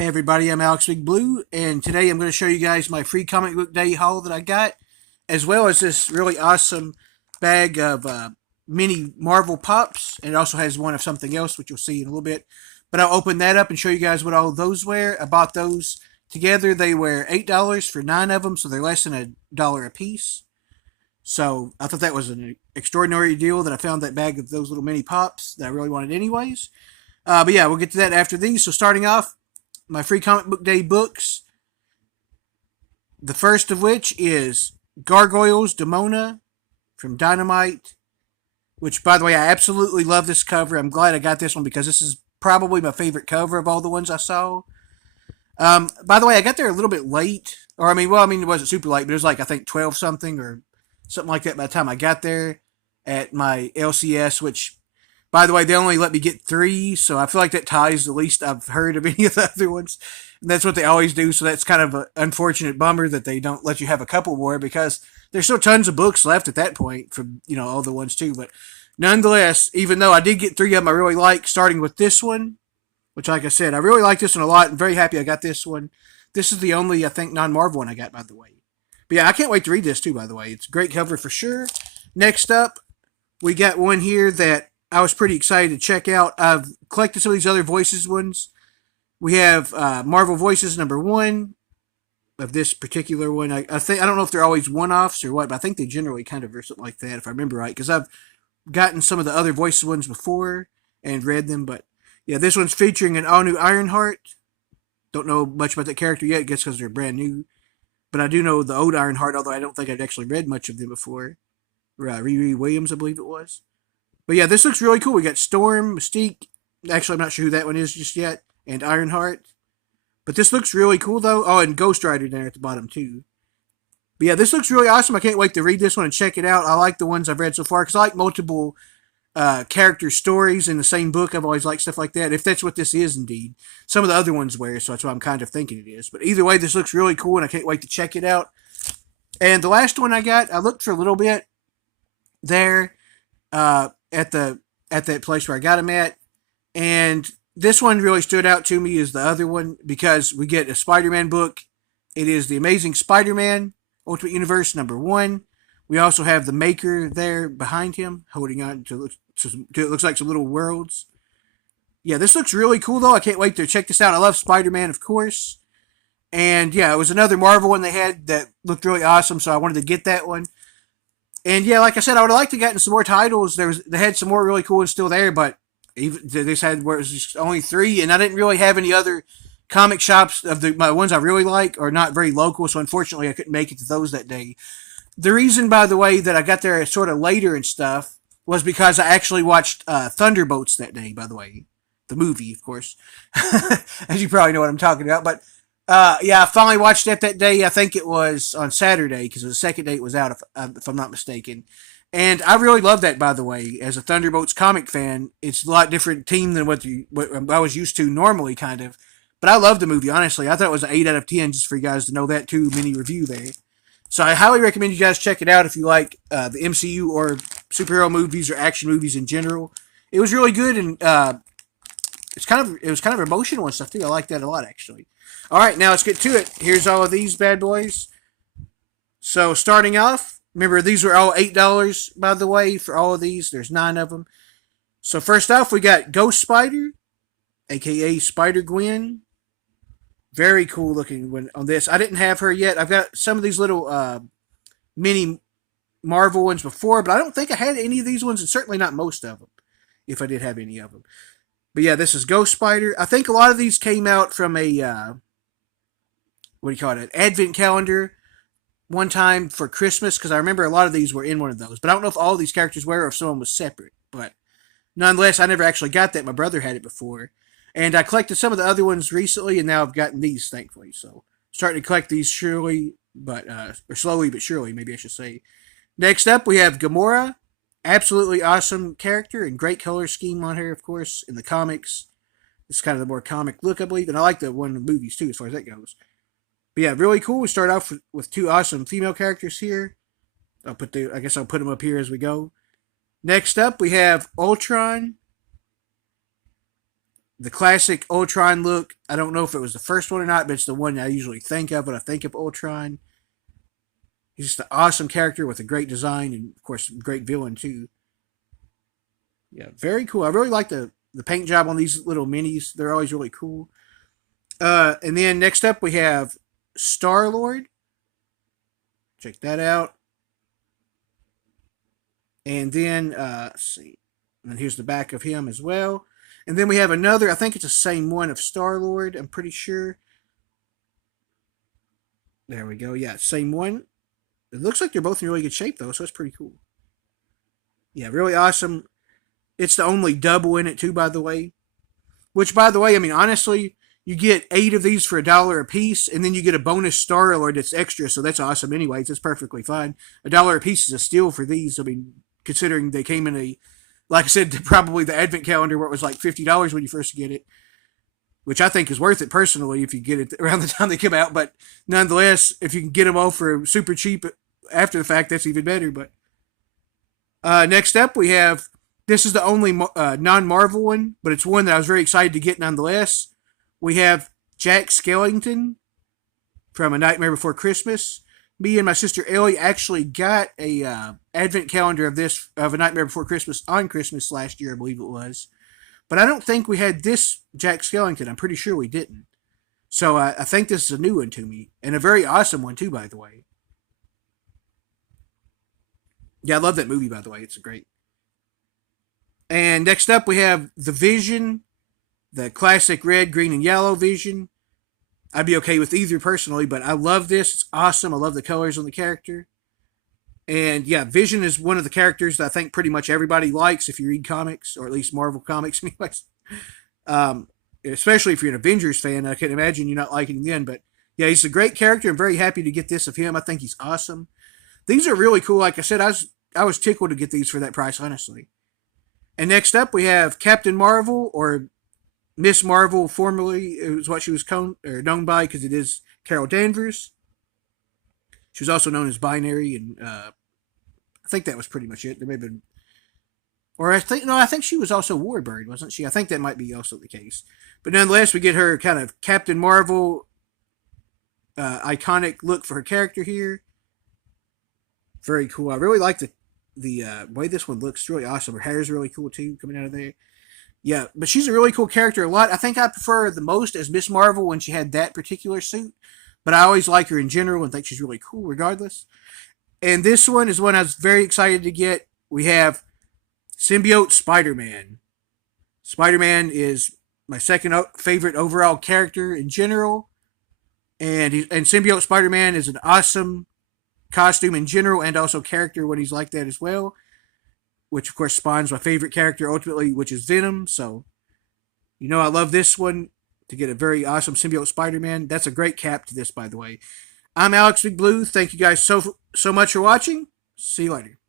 Hey everybody, I'm Alex Big Blue, and today I'm going to show you guys my free comic book day haul that I got, as well as this really awesome bag of mini Marvel Pops, and it also has one of something else, which you'll see in a little bit. But I'll open that up and show you guys what all those were. I bought those together. They were $8 for 9 of them, so they're less than $1 a piece. So I thought that was an extraordinary deal that I found that bag of those little mini Pops that I really wanted anyways. But yeah, we'll get to that after these. So starting off, my free comic book day books. The first of which is Gargoyles Demona from Dynamite, which, by the way, I absolutely love this cover. I'm glad I got this one because this is probably my favorite cover of all the ones I saw. By the way, I got there a little bit late, or it wasn't super late, but it was like I think 12 something or something like that by the time I got there at my LCS, which, by the way, they only let me get 3, so I feel like that ties the least I've heard of any of the other ones. And that's what they always do, so that's kind of an unfortunate bummer that they don't let you have a couple more because there's still tons of books left at that point from, all the ones too. But nonetheless, even though I did get 3 of them I really like, starting with this one, which, like I said, I really like this one a lot. I'm very happy I got this one. This is the only, I think, non-Marvel one I got, by the way. But yeah, I can't wait to read this too, by the way. It's a great cover for sure. Next up, we got one here that I was pretty excited to check out. I've collected some of these other Voices ones. We have Marvel Voices #1 of this particular one. I don't know if they're always one-offs or what, but I think they generally kind of are something like that, if I remember right, because I've gotten some of the other Voices ones before and read them. But yeah, this one's featuring an all-new Ironheart. Don't know much about that character yet, I guess because they're brand new. But I do know the old Ironheart, although I don't think I'd actually read much of them before. Riri Williams, I believe it was. But yeah, this looks really cool. We got Storm, Mystique. Actually, I'm not sure who that one is just yet. And Ironheart. But this looks really cool, though. Oh, and Ghost Rider there at the bottom, too. But yeah, this looks really awesome. I can't wait to read this one and check it out. I like the ones I've read so far because I like multiple character stories in the same book. I've always liked stuff like that, if that's what this is indeed. Some of the other ones were, so that's what I'm kind of thinking it is. But either way, this looks really cool, and I can't wait to check it out. And the last one I got, I looked for a little bit there. At that place where I got them at, and this one really stood out to me as the other one because we get a Spider-Man book. It is the Amazing Spider-Man Ultimate Universe #1. We also have the Maker there behind him, holding on to it looks like some little worlds. Yeah, this looks really cool though. I can't wait to check this out. I love Spider-Man, of course, and yeah, it was another Marvel one they had that looked really awesome, so I wanted to get that one. And yeah, like I said, I would have liked to get some more titles. They had some more really cool ones still there, but even they just had where it was just only 3, and I didn't really have any other comic shops of my ones I really like are not very local, so unfortunately I couldn't make it to those that day. The reason, by the way, that I got there sort of later and stuff was because I actually watched Thunderbolts that day. By the way, the movie, of course, as you probably know what I'm talking about, but. Yeah, I finally watched it that day. I think it was on Saturday because the second day it was out, if I'm not mistaken. And I really love that, by the way. As a Thunderbolts comic fan, it's a lot different team than what I was used to normally, kind of. But I love the movie, honestly. I thought it was an 8 out of 10, just for you guys to know that, too. Mini review there. So I highly recommend you guys check it out if you like the MCU or superhero movies or action movies in general. It was really good, and it was kind of emotional and stuff, too. I like that a lot, actually. All right, now let's get to it. Here's all of these bad boys. So starting off, remember these were all $8, by the way, for all of these. There's 9 of them. So first off, we got Ghost Spider, aka Spider-Gwen. Very cool looking one on this. I didn't have her yet. I've got some of these little mini Marvel ones before, but I don't think I had any of these ones, and certainly not most of them, if I did have any of them. But yeah, this is Ghost Spider. I think a lot of these came out from a what do you call it, an advent calendar one time for Christmas, because I remember a lot of these were in one of those. But I don't know if all these characters were or if someone was separate. But nonetheless, I never actually got that. My brother had it before. And I collected some of the other ones recently, and now I've gotten these, thankfully. So starting to collect these surely, or slowly but surely, maybe I should say. Next up, we have Gamora. Absolutely awesome character and great color scheme on her, of course, in the comics. It's kind of the more comic look, I believe. And I like the one in the movies, too, as far as that goes. But yeah, really cool. We start off with 2 awesome female characters here. I guess I'll put them up here as we go. Next up, we have Ultron. the classic Ultron look. I don't know if it was the first one or not, but it's the one I usually think of when I think of Ultron. He's just an awesome character with a great design and, of course, great villain, too. Yeah, very cool. I really like the paint job on these little minis. They're always really cool. And then next up, we have Star-Lord. Check that out. And then, let's see. And here's the back of him as well. And then we have another, I think it's the same one of Star-Lord, I'm pretty sure. There we go. Yeah, same one. It looks like they're both in really good shape, though, so it's pretty cool. Yeah, really awesome. It's the only double in it, too, by the way. Which, by the way, I mean, honestly, you get 8 of these for $1 a piece, and then you get a bonus Star-Lord that's extra, so that's awesome anyways. That's perfectly fine. $1 a piece is a steal for these. I mean, considering they came in a, like I said, probably the advent calendar where it was like $50 when you first get it, which I think is worth it personally if you get it around the time they come out. But nonetheless, if you can get them all for super cheap after the fact, that's even better. But next up, we have, this is the only non-Marvel one, but it's one that I was very excited to get nonetheless. We have Jack Skellington from A Nightmare Before Christmas. Me and my sister Ellie actually got a advent calendar of this, of A Nightmare Before Christmas, on Christmas last year, I believe it was. But I don't think we had this Jack Skellington. I'm pretty sure we didn't. So I think this is a new one to me, and a very awesome one too, by the way. Yeah, I love that movie, by the way. It's great. And next up, we have the Vision, the classic red, green, and yellow Vision. I'd be okay with either personally, but I love this. It's awesome. I love the colors on the character. And yeah, Vision is one of the characters that I think pretty much everybody likes if you read comics, or at least Marvel comics, anyways. Especially if you're an Avengers fan, I can imagine you not liking him then. But yeah, he's a great character. I'm very happy to get this of him. I think he's awesome. These are really cool. Like I said, I was tickled to get these for that price, honestly. And next up, we have Captain Marvel, or Miss Marvel, formerly it was what she was known by, because it is Carol Danvers. She was also known as Binary, and I think that was pretty much it. There may have been, or I think she was also Warbird, wasn't she? I think that might be also the case. But nonetheless, we get her kind of Captain Marvel iconic look for her character here. Very cool. I really like the way this one looks. It's really awesome. Her hair is really cool too, coming out of there. Yeah, but she's a really cool character a lot. I think I prefer her the most as Miss Marvel when she had that particular suit. But I always like her in general and think she's really cool regardless. And this one is one I was very excited to get. We have Symbiote Spider-Man. Spider-Man is my second favorite overall character in general. And Symbiote Spider-Man is an awesome costume in general, and also character when he's like that as well. Which, of course, spawns my favorite character ultimately, which is Venom. So, I love this one to get a very awesome Symbiote Spider-Man. That's a great cap to this, by the way. I'm Alex Big Blue. Thank you guys so much for watching. See you later.